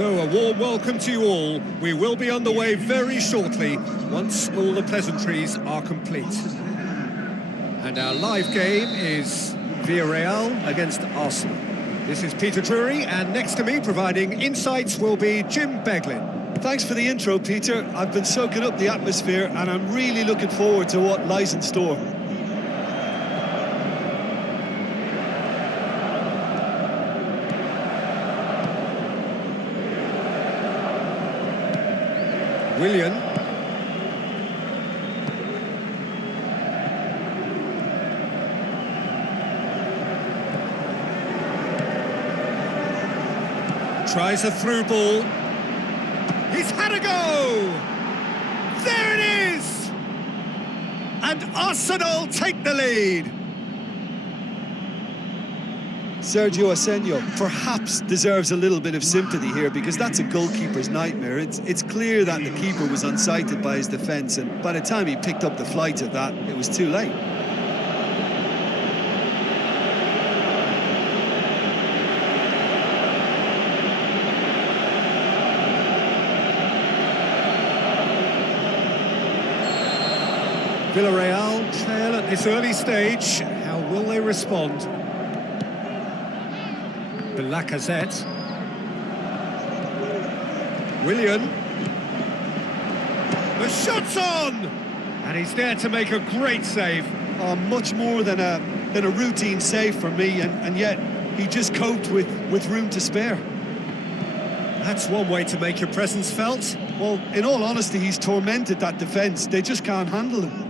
So, a warm welcome to you all. We will be underway very shortly, once all the pleasantries are complete. And our live game is Villareal against Arsenal. This is Peter Drury, and next to me, providing insights, will be Jim Beglin. Thanks for the intro, Peter. I've been soaking up the atmosphere, and I'm really looking forward to what lies in store. Willian. Tries a through ball. He's had a go! There it is! And Arsenal take the lead! Sergio Asenio perhaps deserves a little bit of sympathy here, because that's a goalkeeper's nightmare. It's clear that the keeper was unsighted by his defence, and by the time he picked up the flight of that, it was too late. Villareal trail at this early stage. How will they respond? Lacazette. Willian. The shot's on! And he's there to make a great save. Oh, much more than a routine save for me, and yet he just coped with room to spare. That's one way to make your presence felt. Well, in all honesty, he's tormented that defence. They just can't handle him.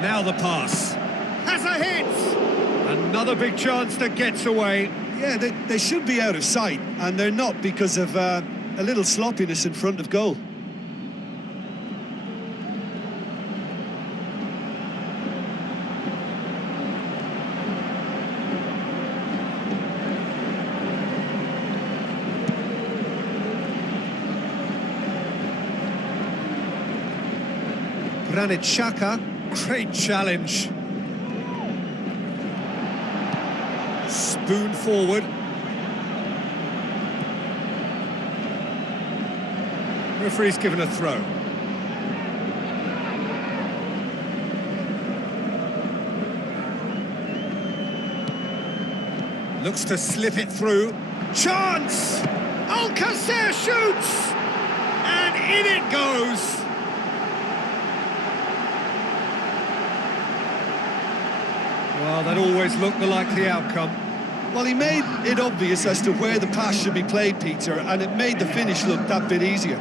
Now the pass. Has a hit! Another big chance that gets away. Yeah, they should be out of sight, and they're not because of a little sloppiness in front of goal. Granit Xhaka. Great challenge. Spoon forward. Referee's given a throw. Looks to slip it through. Chance! Alcacer shoots! And in it goes! Well, that always looked the likely outcome. Well, he made it obvious as to where the pass should be played, Peter, and it made the finish look that bit easier.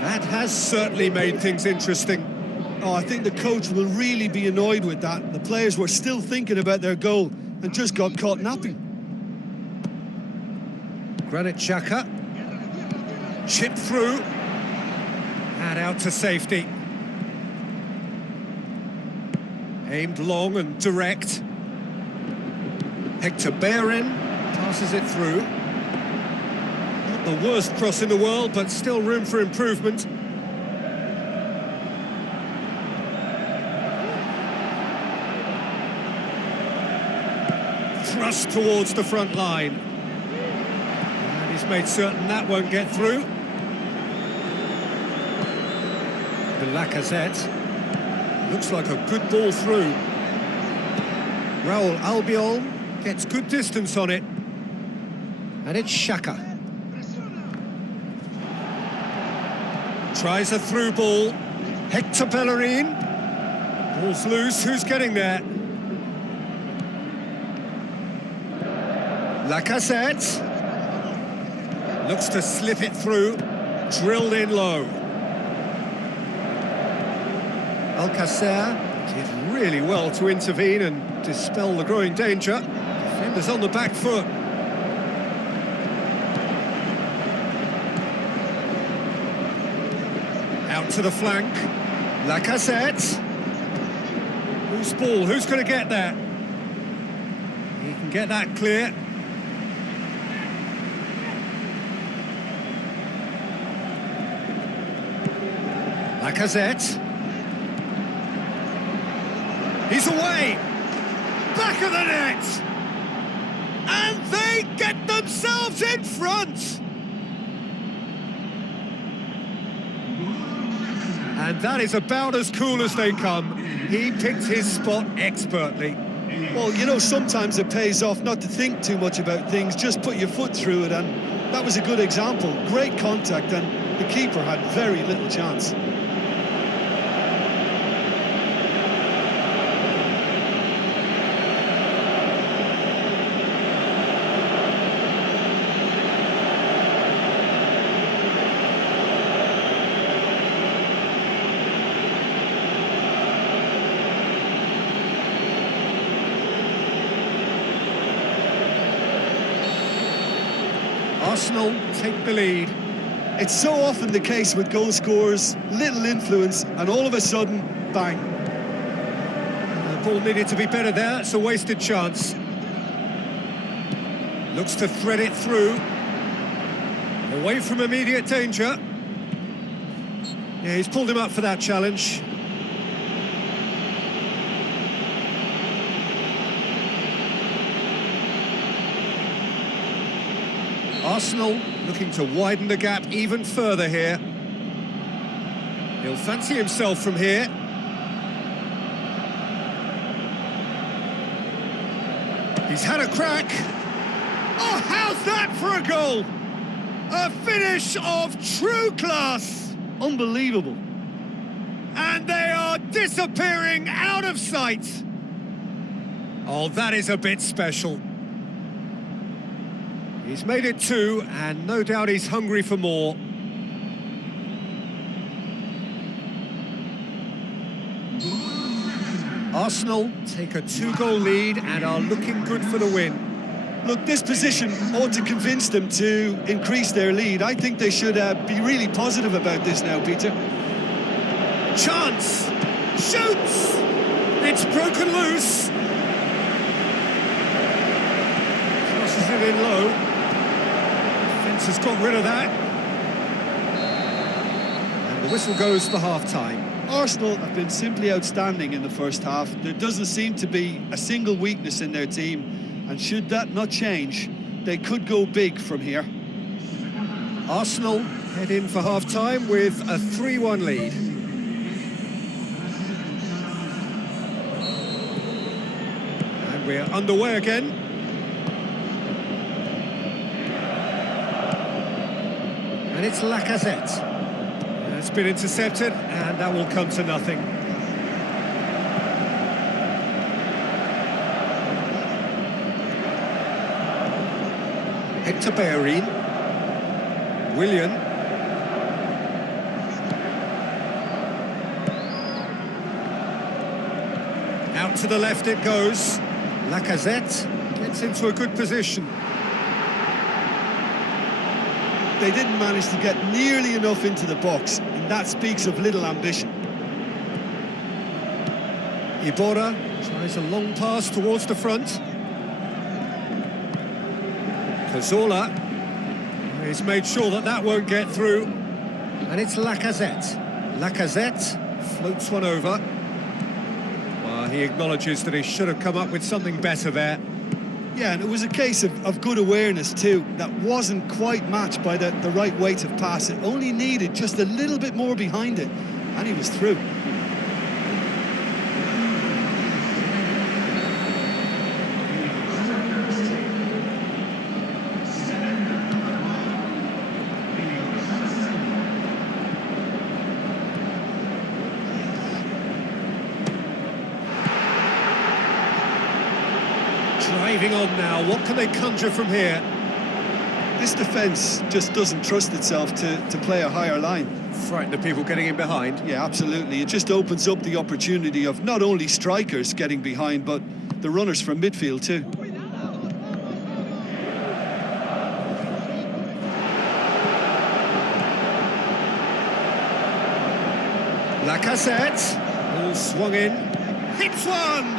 That has certainly made things interesting. Oh, I think the coach will really be annoyed with that. The players were still thinking about their goal and just got caught napping. Granit Xhaka. Chipped through. And out to safety. Aimed long and direct. Hector Bellerin passes it through. Not the worst cross in the world, but still room for improvement. Thrust towards the front line. And he's made certain that won't get through. Lacazette. Looks like a good ball through. Raul Albiol gets good distance on it. And it's Xhaka. Tries a through ball. Hector Bellerin. Ball's loose, who's getting there? Lacazette. Looks to slip it through. Drilled in low. Alcacer Did really well to intervene and dispel the growing danger. Defenders on the back foot. Out to the flank. Lacazette. Whose ball? Who's going to get that? He can get that clear. Lacazette. He's away. Back of the net. And they get themselves in front. And that is about as cool as they come. He picked his spot expertly. Well, you know, sometimes it pays off not to think too much about things, just put your foot through it, and that was a good example. Great contact, and the keeper had very little chance. Arsenal take the lead. It's so often the case with goal scorers, little influence, and all of a sudden, bang. The ball needed to be better there, it's a wasted chance. Looks to thread it through. Away from immediate danger. Yeah, he's pulled him up for that challenge. Arsenal looking to widen the gap even further here. He'll fancy himself from here. He's had a crack. Oh, how's that for a goal? A finish of true class. Unbelievable. And they are disappearing out of sight. Oh, that is a bit special. He's made it 2, and no doubt he's hungry for more. Arsenal take a 2-goal lead and are looking good for the win. Look, this position ought to convince them to increase their lead. I think they should be really positive about this now, Peter. Chance! Shoots! It's broken loose. Crosses it in low. Has got rid of that. And the whistle goes for half-time. Arsenal have been simply outstanding in the first half. There doesn't seem to be a single weakness in their team, and should that not change, they could go big from here. Arsenal head in for half-time with a 3-1 lead. And we're underway again. And it's Lacazette. It's been intercepted, and that will come to nothing. Hector Bellerin. Willian. Out to the left it goes. Lacazette gets into a good position. They didn't manage to get nearly enough into the box, and that speaks of little ambition. Iborra tries a long pass towards the front. Cazorla. He's made sure that that won't get through. And it's Lacazette. Lacazette floats one over. Well, he acknowledges that he should have come up with something better there. Yeah, and it was a case of good awareness too. That wasn't quite matched by the right weight of pass. It only needed just a little bit more behind it, and he was through. Driving on now, what can they conjure from here? This defence just doesn't trust itself to play a higher line. Frighten the people getting in behind. Yeah, absolutely. It just opens up the opportunity of not only strikers getting behind, but the runners from midfield too. Lacazette, all swung in, hits one!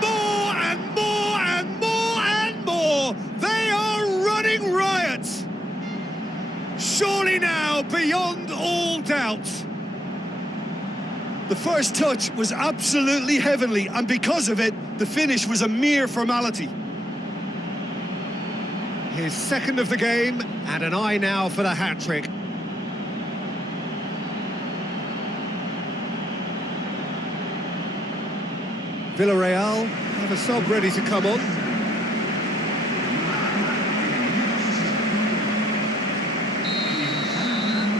More and more and more and more! They are running riot! Surely now, beyond all doubt. The first touch was absolutely heavenly, and because of it, the finish was a mere formality. His second of the game, and an eye now for the hat-trick. Villareal have a sub ready to come on.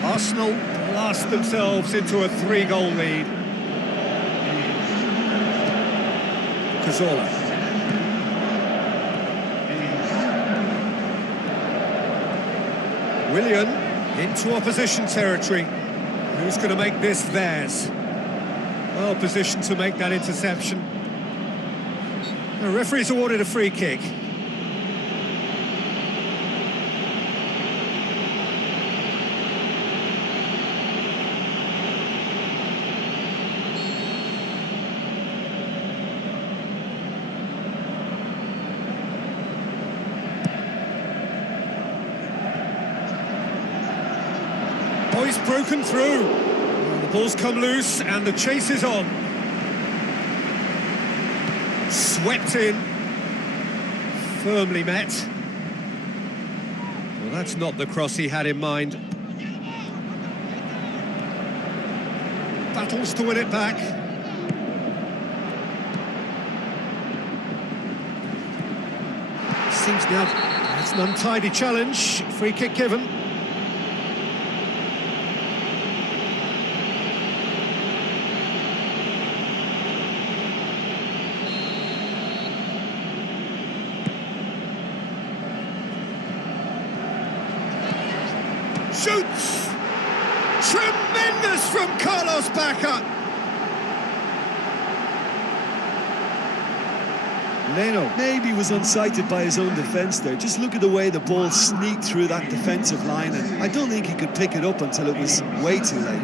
Arsenal blast themselves into a 3-goal lead. Cazorla. Willian into opposition territory. Who's going to make this theirs? Well positioned to make that interception. The referee's awarded a free kick. Oh, he's broken through. The ball's come loose and the chase is on. Swept in. Firmly met. Well, that's not the cross he had in mind. Battles to win it back. Seems now it's an untidy challenge. Free kick given. Shoots! Tremendous from Carlos Bacca! Leno maybe was unsighted by his own defence there. Just look at the way the ball sneaked through that defensive line, and I don't think he could pick it up until it was way too late.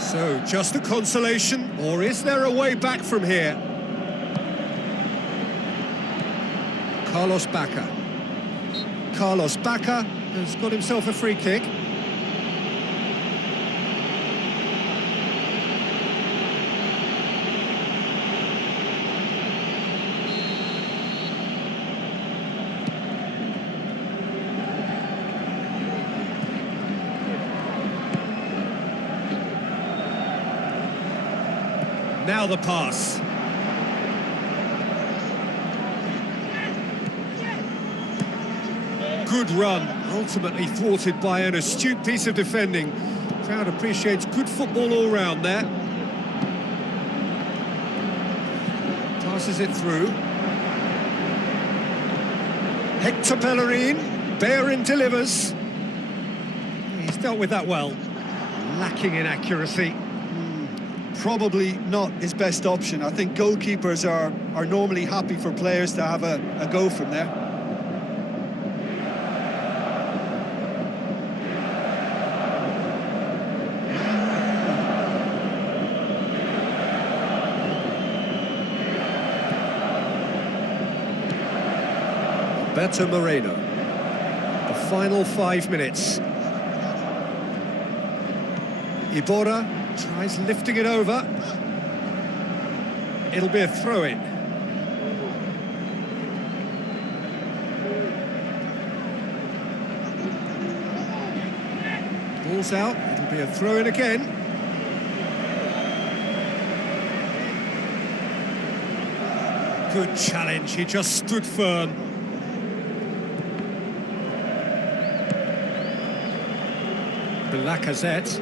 So, just a consolation, or is there a way back from here? Carlos Bacca. Carlos Bacca has got himself a free kick. Now the pass. Good run, ultimately thwarted by an astute piece of defending. Crowd appreciates good football all round there. Passes it through. Hector Bellerin, Bellerin delivers. He's dealt with that well. Lacking in accuracy. Probably not his best option. I think goalkeepers are normally happy for players to have a go from there. Alberto Moreno. The final 5 minutes. Iborra tries lifting it over. It'll be a throw-in. Ball's out, it'll be a throw-in again. Good challenge, he just stood firm. Lacazette.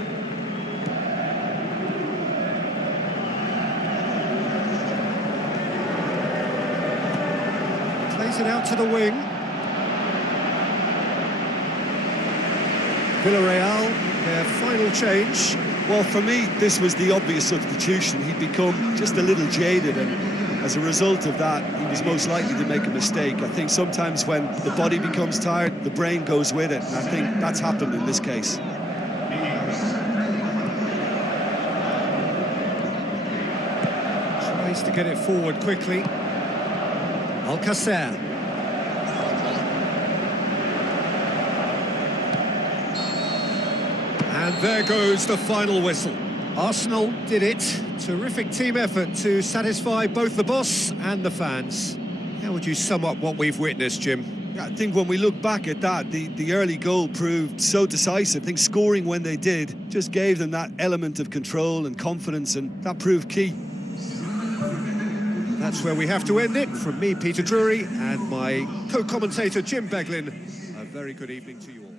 Plays it out to the wing. Villareal, their final change. Well, for me, this was the obvious substitution. He'd become just a little jaded, and as a result of that, he was most likely to make a mistake. I think sometimes when the body becomes tired, the brain goes with it, and I think that's happened in this case. Tries to get it forward quickly. Alcacer. And there goes the final whistle. Arsenal did it. Terrific team effort to satisfy both the boss and the fans. How would you sum up what we've witnessed, Jim? I think when we look back at that, the early goal proved so decisive. I think scoring when they did just gave them that element of control and confidence, and that proved key. That's where we have to end it. From me, Peter Drury, and my co-commentator, Jim Beglin, a very good evening to you all.